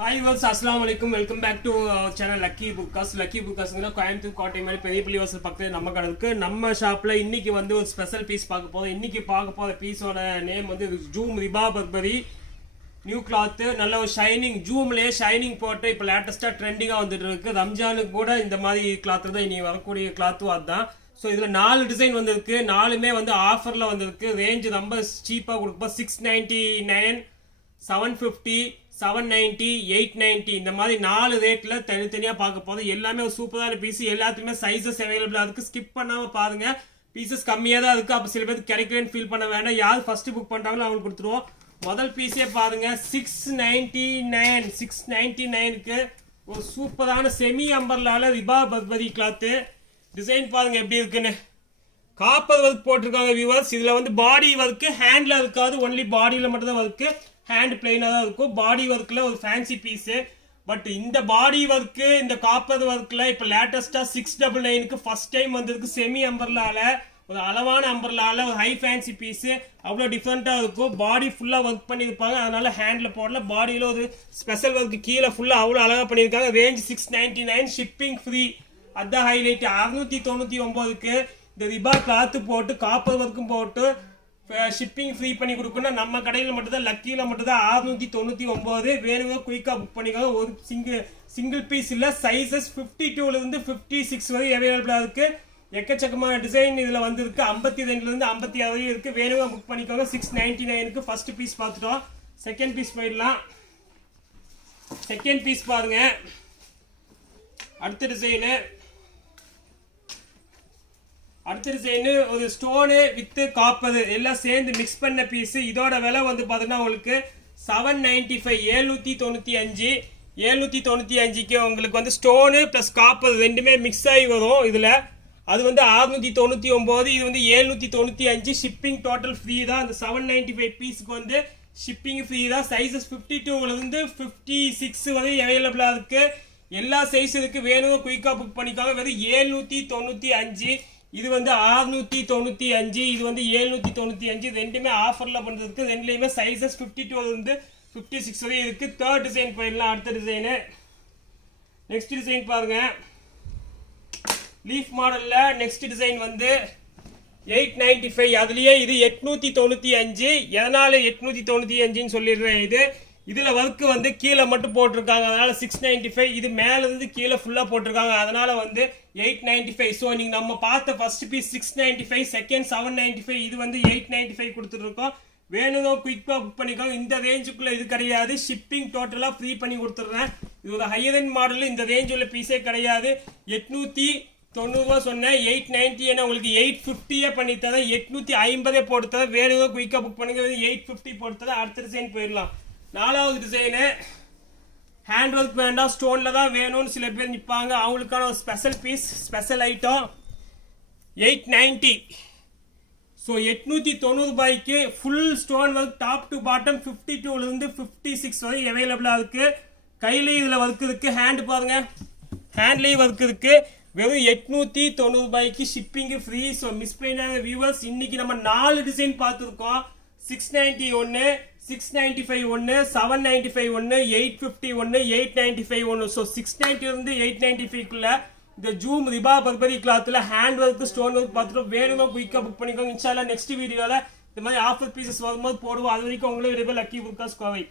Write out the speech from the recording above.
Hi வர்ஸ் அஸ்லாம் வலைக்கும் welcome back to channel lucky புக்காஸ். லக்கி புக்காஸ்ங்கிற கோயம்புத்தூர் கோட்டை மாதிரி பெரிய பள்ளி வாசல் பக்கத்தில் நம்ம கடலுக்கு நம்ம ஷாப்பில் இன்னைக்கு வந்து ஒரு ஸ்பெஷல் பீஸ் பார்க்க போதும். இன்னைக்கு பார்க்க போகிற பீஸோட நேம் வந்து ஜூம் ரிபா பர்பரி நியூ கிளாத்து. நல்ல ஒரு ஷைனிங், ஜூம்லேயே ஷைனிங் போட்டு இப்போ லேட்டஸ்ட்டாக ட்ரெண்டிங்காக வந்துட்டு இருக்கு. ரம்ஜானுக்கு கூட இந்த மாதிரி கிளாத்து தான் இனி வரக்கூடிய கிளாத்தும் அதுதான். ஸோ இதில் 4 டிசைன் வந்திருக்கு, 4மே வந்து ஆஃபரில் வந்திருக்கு. ரேஞ்சு ரொம்ப சீப்பாக கொடுப்போம். 699, 750, 790, 890 இந்த மாதிரி 4 ரேட்டில் தனித்தனியாக பார்க்க போதும். எல்லாமே ஒரு சூப்பரான பீஸ், எல்லாத்துக்குமே சைஸஸ் அவைலபிளாக இருக்குது. ஸ்கிப் பண்ணாமல் பாருங்க, பீசஸ் கம்மியாக தான் இருக்குது. அப்போ சில பேருக்கு கிடைக்கலன்னு ஃபீல் பண்ண வேண்டாம். யார் ஃபர்ஸ்ட் புக் பண்ணுறாங்களோ அவங்களுக்கு கொடுத்துருவோம். முதல் பீஸே பாருங்க, 699க்கு ஒரு சூப்பரான செமி அம்பர்லால ரிபா பர்பரி கிளாத்து. டிசைன் பாருங்க எப்படி இருக்குன்னு. காப்பர் ஒர்க் போட்டிருக்காங்க வியூவர்ஸ். இதில் வந்து பாடி ஒர்க்கு ஹேண்டில் இருக்காது, ஒன்லி பாடியில் மட்டும்தான் ஒர்க்கு. ஹேண்ட் பிளெயினாக தான் இருக்கும். பாடி ஒர்க்கில் ஒரு ஃபேன்சி பீஸு. பட் இந்த பாடி ஒர்க்கு, இந்த காப்பர் ஒர்க்கில் இப்போ லேட்டஸ்ட்டாக 699க்கு ஃபர்ஸ்ட் டைம் வந்திருக்கு. செமி அம்பர்லால, ஒரு அளவான அம்பர்லால ஒரு ஹை ஃபேன்சி பீஸு. அவ்வளோ டிஃப்ரெண்ட்டாக இருக்கும். பாடி ஃபுல்லாக ஒர்க் பண்ணியிருப்பாங்க, அதனால ஹேண்டில் போடல. பாடியில் ஒரு ஸ்பெஷல் ஒர்க்கு கீழே ஃபுல்லாக அவ்வளோ அழகாக பண்ணியிருக்காங்க. Range 699, shipping free. அதுதான் ஹைலைட். 699க்கு இந்த ரிபா கிளாத்து போட்டு காப்பர் ஒர்க்கும் போட்டு ஷிப்பிங் ஃப்ரீ பண்ணி கொடுக்கணும். நம்ம கடையில் மட்டும்தான், லக்கியில் மட்டும்தான் 699. வேணுங்க குயிக்காக புக் பண்ணிக்கோங்க. ஒரு சிங்கிள் பீஸ் இல்லை, சைஸஸ் 52லேருந்து 56 வரை அவைலபிளாக இருக்குது. எக்கச்சக்கமான டிசைன் இதில் வந்துருக்கு. 52லேருந்து 56 வரையும் இருக்குது. வேணுங்க புக் பண்ணிக்கோங்க. 699க்கு ஃபர்ஸ்ட் பீஸ் பார்த்துட்டோம். செகண்ட் பீஸ் போயிடலாம். செகண்ட் பீஸ் பாருங்க, அடுத்த டிசைனு ஒரு ஸ்டோனு வித்து காப்பது எல்லாம் சேர்ந்து மிக்ஸ் பண்ண பீஸ். இதோட விலை வந்து பார்த்தீங்கன்னா உங்களுக்கு 795, 795க்கு உங்களுக்கு வந்து ஸ்டோனு ப்ளஸ் காப்பது ரெண்டுமே மிக்ஸ் ஆகி வரும். இதில் அது வந்து 699, இது வந்து 795. ஷிப்பிங் டோட்டல் ஃப்ரீ தான். அந்த 795 பீஸுக்கு வந்து ஷிப்பிங் ஃப்ரீ தான். சைஸஸ் 52லேருந்து 56 வரை அவைலபிளாக இருக்குது. எல்லா சைஸ் இருக்குது. வேணும் குயிக்காக புக் பண்ணிக்காங்க. வெறும் 795. இது வந்து 695, இது வந்து 795. ரெண்டுமே ஆஃபரில் பண்ணுறதுக்கு. ரெண்டுலேயுமே சைஸஸ் 52லேருந்து 56 வரை இருக்குது. தேர்ட் டிசைன் போயிடலாம். அடுத்த டிசைனு, நெக்ஸ்ட் டிசைன் பாருங்க, லீஃப் மாடலில் நெக்ஸ்ட் டிசைன் வந்து 895. அதுலேயே இது 895. எதனால 895ன்னு சொல்லிடுறேன். இதில் ஒர்க்கு வந்து கீழே மட்டும் போட்டிருக்காங்க, அதனால 695. இது மேலேருந்து கீழே ஃபுல்லாக போட்டிருக்காங்க, அதனால வந்து 895. ஸோ நீங்கள் நம்ம பார்த்த ஃபர்ஸ்ட் பீஸ் 695, செகண்ட் 795, இது வந்து 895 கொடுத்துருக்கோம். வேணுங்க குயிக்காக புக் பண்ணிக்கோங்க. இந்த ரேஞ்சுக்குள்ளே இது கிடையாது. ஷிப்பிங் டோட்டலாக ஃப்ரீ பண்ணி கொடுத்துட்றேன். இது ஒரு ஹையர் எண்ட் மாடல். இந்த ரேஞ்ச் உள்ள பீஸே கிடையாது. 890 சொன்னேன். 890 ஏன்னா உங்களுக்கு 850 பண்ணி தரேன். 850 போட்டு தரேன். வேணுங்க குயிக்காக புக் பண்ணுங்க. 850 போட்டு தரேன். அடுத்த டிசைன் போயிடலாம். நாலாவது டிசைனு, ஹேண்ட் ஒர்க் வேண்டாம், ஸ்டோனில் தான் வேணும்னு சில பேர் நிற்பாங்க. அவங்களுக்கான ஒரு special piece, special item 890. So 890 full stone work top to bottom 52லேருந்து 56 வரை அவைலபிளாக இருக்குது. கையிலேயும் இதில் ஒர்க் இருக்குது. ஹேண்டு பாருங்க, ஹேண்ட்லேயும் ஒர்க் இருக்குது. வெறும் 890 ஷிப்பிங்கு ஃப்ரீ. ஸோ மிஸ் பண்ணாத வியூவர்ஸ், இன்னைக்கு நம்ம 4 டிசைன் பார்த்துருக்கோம். 690 ஒன்று, 695 ஒன்று, 795 ஒன்று, 850 ஒன்று, 895 ஒன்று. ஸோ 690லேருந்து 895க்குள்ள இந்த ஜூம் ரிபா பர்பரி கிளாத்தில் ஹேண்ட் ஒர்க்கு ஸ்டோன் ஒர்க் பார்த்துட்டு வேணுமோ குயிக்காக புக் பண்ணிக்கோங்க. இன்ஷால்லா நெக்ஸ்ட் வீடியோவில் இந்த மாதிரி ஆஃபர் பீசஸ் வரும்போது போடுவோம். அது வரைக்கும் உங்களே விரைவில் லக்கி புக்காஸ் கோவை.